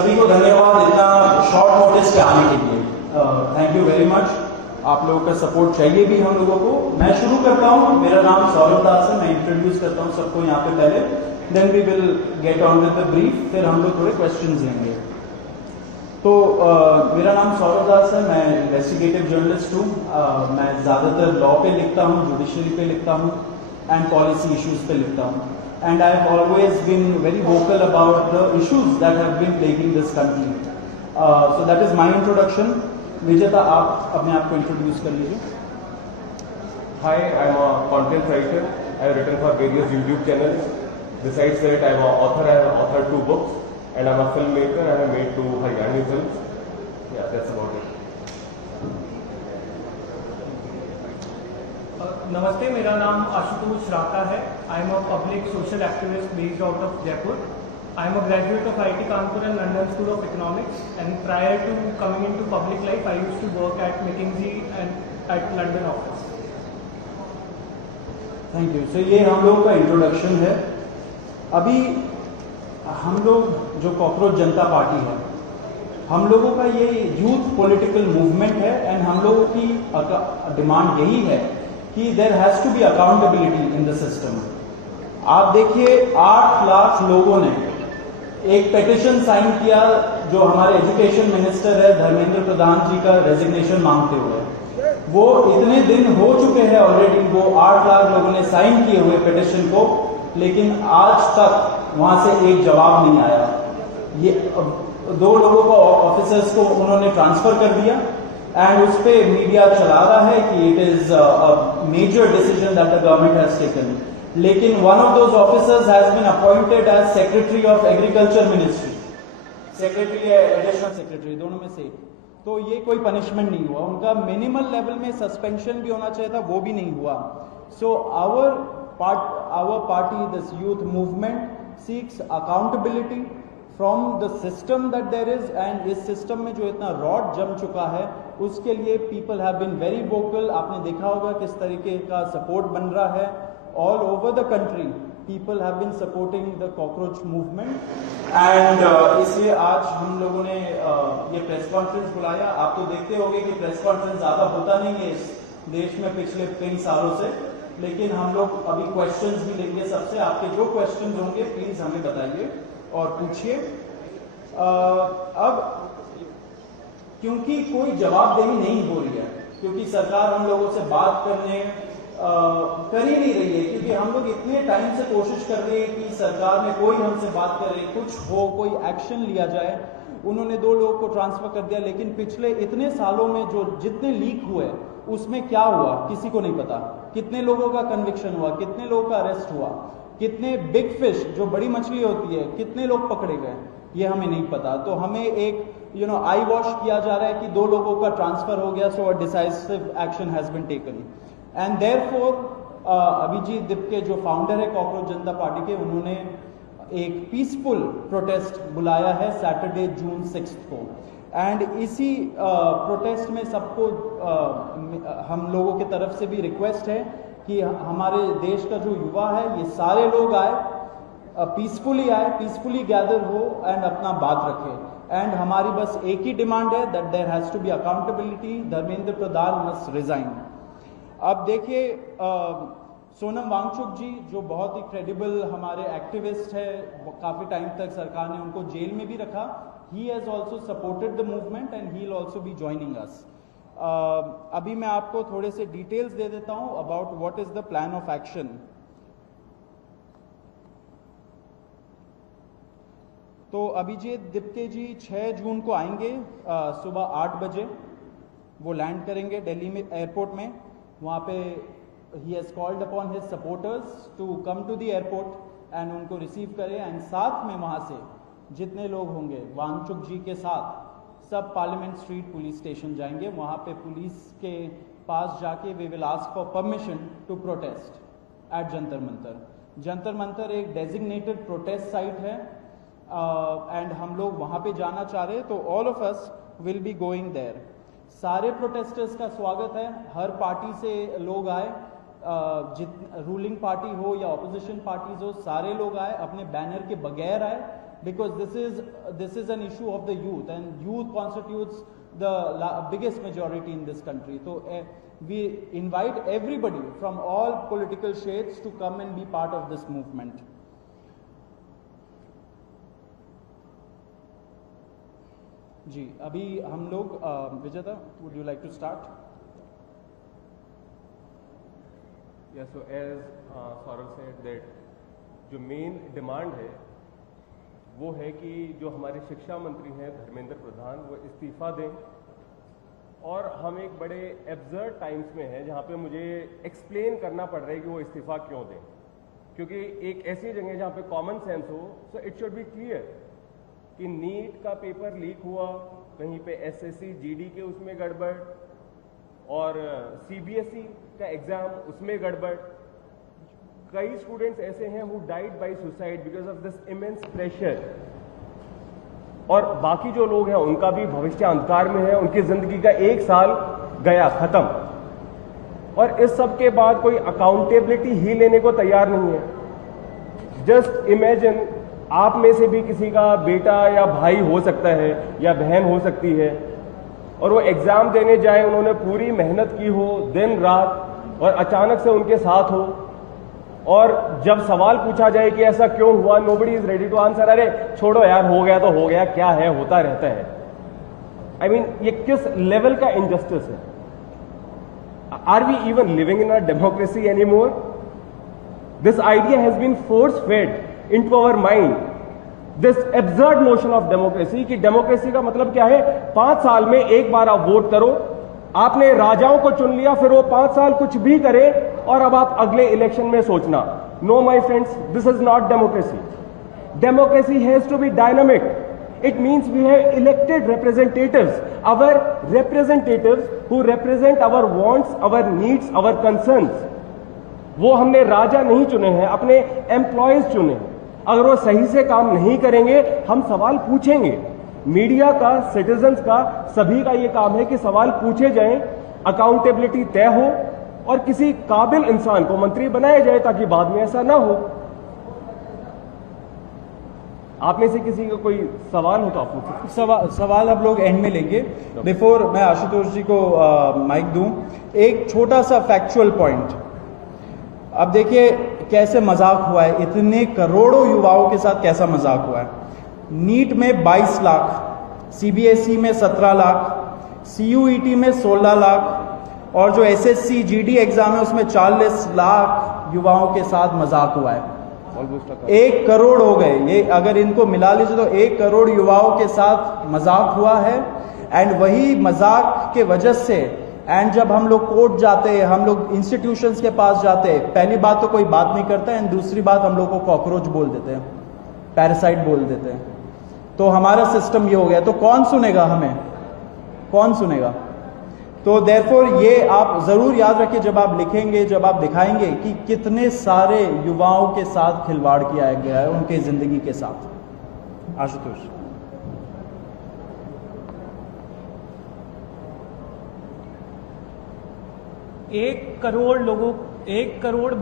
सभी को धन्यवाद इतना शॉर्ट नोटिस पे आने के लिए। Thank you very much. आप लोगों का सपोर्ट चाहिए भी हम लोगों को। मैं शुरू करता हूँ। मेरा नाम सौरभ दास है। मैं इंट्रोड्यूस करता हूँ सबको यहाँ पे पहले, then we will get on with the brief, फिर हम लोग थोड़े क्वेश्चंस लेंगे। तो मेरा नाम सौरभ दास है। मैं इन्वेस्टिगेटिव जर्नलिस्ट हूँ। मैं ज़्यादातर लॉ पे लिखता हूँ, जुडिशरी पे लिखता हूँ एंड पॉलिसी इश्यूज पे लिखता हूँ। And I have always been very vocal about the issues that have been plaguing this country. So that is my introduction. विजेता, आप अपने आप को इंट्रोड्यूस कर लीजिए। Hi, I'm a content writer. I have written for various YouTube channels. Besides that, I'm an author. I have authored 2 books, and I'm a filmmaker. I have made 2 Haryani films. Yeah, that's about it. नमस्ते, मेरा नाम आशुतोष राका है। I am a public social activist based out of Jaipur. I am a graduate of IIT Kanpur and London school of economics, and prior to coming into public life I used to work at McKinsey and at London office. Thank you. So ये हम लोगों का introduction है। अभी हम लोग जो cockroach जनता party है, हम लोगों का ये यूथ पॉलिटिकल मूवमेंट है एंड हम लोगों की डिमांड यही है कि there has to be accountability in the system. आप देखिए, 8 लाख लोगों ने एक पेटिशन साइन किया जो हमारे एजुकेशन मिनिस्टर है धर्मेंद्र प्रधान जी का रेजिग्नेशन मांगते हुए। वो इतने दिन हो चुके हैं ऑलरेडी, वो 8 लाख लोगों ने साइन किए हुए पेटिशन को, लेकिन आज तक वहां से एक जवाब नहीं आया। ये 2 लोगों को, ऑफिसर्स को उन्होंने ट्रांसफर कर दिया एंड उस पे मीडिया चला रहा है कि it is a major decision that the government has taken. लेकिन one of those officers has been appointed as secretary of agriculture ministry, secretary या एडिशनल सेक्रेटरी, दोनों में से। तो ये कोई पनिशमेंट नहीं हुआ उनका। मिनिमल लेवल में सस्पेंशन भी होना चाहिए था, वो भी नहीं हुआ। So our party, this youth movement seeks accountability from the system that there is, and इस सिस्टम में जो इतना रॉड जम चुका है उसके लिए people have been very vocal. आपने देखा होगा किस तरीके का सपोर्ट बन रहा है all over the country. People have been supporting the cockroach movement and इसलिए आज हम लोगों ने ये प्रेस कॉन्फ्रेंस बुलाया। आप तो देखते होंगे कि प्रेस कॉन्फ्रेंस ज्यादा होता नहीं है इस देश में पिछले कई सालों से, लेकिन हम लोग अभी क्वेश्चंस भी लेंगे सबसे। आपके जो क्वेश्चंस होंगे प्लीज हमें बताइए और पूछिए। अब क्योंकि कोई जवाबदेही नहीं हो रही है, क्योंकि सरकार हम लोगों से बात करने कर ही नहीं रही है, क्योंकि हम लोग इतने टाइम से कोशिश कर रहे हैं कि सरकार में कोई हमसे बात करे, कुछ हो, कोई एक्शन लिया जाए। उन्होंने 2 लोगों को ट्रांसफर कर दिया, लेकिन पिछले इतने सालों में जो जितने लीक हुए उसमें क्या हुआ किसी को नहीं पता। कितने लोगों का कन्विक्शन हुआ, कितने लोगों का अरेस्ट हुआ, कितने बिग फिश जो बड़ी मछली होती है कितने लोग पकड़े गए, ये हमें नहीं पता। तो हमें एक आई वॉश किया जा रहा है कि 2 लोगों का ट्रांसफर हो गया, so a decisive action has been taken. And therefore Abhijit Dipke जो फाउंडर है कॉकरोच जनता पार्टी के, उन्होंने एक पीसफुल प्रोटेस्ट बुलाया है सैटरडे जून 6 को। एंड इसी प्रोटेस्ट में सबको हम लोगों की तरफ से भी रिक्वेस्ट है कि हमारे देश का जो युवा है ये सारे लोग आए, पीसफुली आए, पीसफुली गैदर हो एंड अपना बात रखें। एंड हमारी बस एक ही डिमांड है that there has to be accountability, Dharmendra Pradhan must resign. अब देखिए, सोनम वांगचुक जी जो बहुत ही क्रेडिबल हमारे एक्टिविस्ट है, काफ़ी टाइम तक सरकार ने उनको जेल में भी रखा। He has also supported the movement and he will also be joining us. अभी मैं आपको थोड़े से डिटेल्स दे देता हूं about what is the plan of action. तो अभिजीत दिपके जी 6 जून को आएंगे सुबह 8 बजे। वो लैंड करेंगे दिल्ली में एयरपोर्ट में। वहाँ पे ही has called upon his supporters to come to the airport and उनको रिसीव करें। एंड साथ में वहाँ से जितने लोग होंगे वांगचुक जी के साथ सब पार्लियामेंट स्ट्रीट पुलिस स्टेशन जाएंगे। वहाँ पे पुलिस के पास जाके we will ask for permission to protest at Jantar Mantar. Jantar Mantar एक डेजिग्नेटेड प्रोटेस्ट साइट है एंड हम लोग वहाँ पे जाना चाह रहे हैं, तो all of us will be going there. सारे प्रोटेस्टर्स का स्वागत है, हर पार्टी से लोग आए, रूलिंग पार्टी हो या ऑपोजिशन पार्टीज हो, सारे लोग आए, अपने बैनर के बगैर आए, because this is an issue of the youth, and youth constitutes the biggest majority in this country. So we invite everybody from all political shades to come and be part of this movement. जी, अभी हम लोग विजेता, would you like to start? Yeah, so as Saurav said that जो main demand है वो है कि जो हमारे शिक्षा मंत्री हैं धर्मेंद्र प्रधान, वो इस्तीफा दें। और हम एक बड़े एब्सर्ड टाइम्स में हैं जहाँ पे मुझे एक्सप्लेन करना पड़ रहा है कि वो इस्तीफा क्यों दें, क्योंकि एक ऐसी जगह जहाँ पे कॉमन सेंस हो, so it should be clear कि नीट का पेपर लीक हुआ, कहीं पे एसएससी जीडी के उसमें गड़बड़, और सीबीएसई का एग्जाम उसमें गड़बड़। कई स्टूडेंट्स ऐसे हैं who died by suicide because of this immense pressure, और बाकी जो लोग हैं उनका भी भविष्य अंधकार में है, उनकी जिंदगी का 1 साल गया खत्म, और इस सब के बाद कोई अकाउंटेबिलिटी ही लेने को तैयार नहीं है। जस्ट इमेजिन, आप में से भी किसी का बेटा या भाई हो सकता है या बहन हो सकती है, और वो एग्जाम देने जाए, उन्होंने पूरी मेहनत की हो दिन रात, और अचानक से उनके साथ हो, और जब सवाल पूछा जाए कि ऐसा क्यों हुआ, nobody is ready to answer. अरे छोड़ो यार, हो गया तो हो गया, क्या है, होता रहता है। आई मीन, ये किस लेवल का इनजस्टिस है? Are we even living in a democracy anymore? This idea has been force fed into our mind, this absurd notion of democracy कि डेमोक्रेसी का मतलब क्या है? 5 साल में एक बार आप वोट करो, आपने राजाओं को चुन लिया, फिर वो 5 साल कुछ भी करे, और अब आप अगले इलेक्शन में सोचना। No my friends, this is not democracy. Democracy has to be dynamic. It means we have elected representatives, our representatives who represent our wants, our needs, our concerns. वो हमने राजा नहीं चुने हैं, अपने एम्प्लॉयज चुने हैं। अगर वो सही से काम नहीं करेंगे, हम सवाल पूछेंगे। मीडिया का, सिटीजन्स का, सभी का ये काम है कि सवाल पूछे जाएं, अकाउंटेबिलिटी तय हो, और किसी काबिल इंसान को मंत्री बनाया जाए ताकि बाद में ऐसा ना हो। आप में से किसी का कोई सवाल हो तो आप पूछिए। सवाल अब लोग एंड में लेंगे। बिफोर मैं आशुतोष जी को माइक दूं, एक छोटा सा फैक्चुअल पॉइंट। अब देखिए कैसे मजाक हुआ है, इतने करोड़ों युवाओं के साथ कैसा मजाक हुआ है। नीट में 22 लाख, सीबीएसई में 17 लाख, सीयूईटी में 16 लाख, और जो एसएससी जीडी एग्जाम है उसमें 40 लाख युवाओं के साथ मजाक हुआ है। 1 करोड़ हो गए ये, अगर इनको मिला लीजिए तो 1 करोड़ युवाओं के साथ मजाक हुआ है। एंड वही मजाक के वजह से, एंड जब हम लोग कोर्ट जाते हैं, हम लोग इंस्टीट्यूशंस के पास जाते हैं, पहली बात तो कोई बात नहीं करता है, एंड दूसरी बात हम लोग को कॉकरोच बोल देते हैं, पैरासाइट बोल देते हैं। तो हमारा सिस्टम ये हो गया, तो कौन सुनेगा हमें, कौन सुनेगा? तो देयरफॉर ये आप जरूर याद रखिए जब आप लिखेंगे, जब आप दिखाएंगे कि कितने सारे युवाओं के साथ खिलवाड़ किया गया है, उनके जिंदगी के साथ। आशुतोष। 1 करोड़ लोगों, 1 करोड़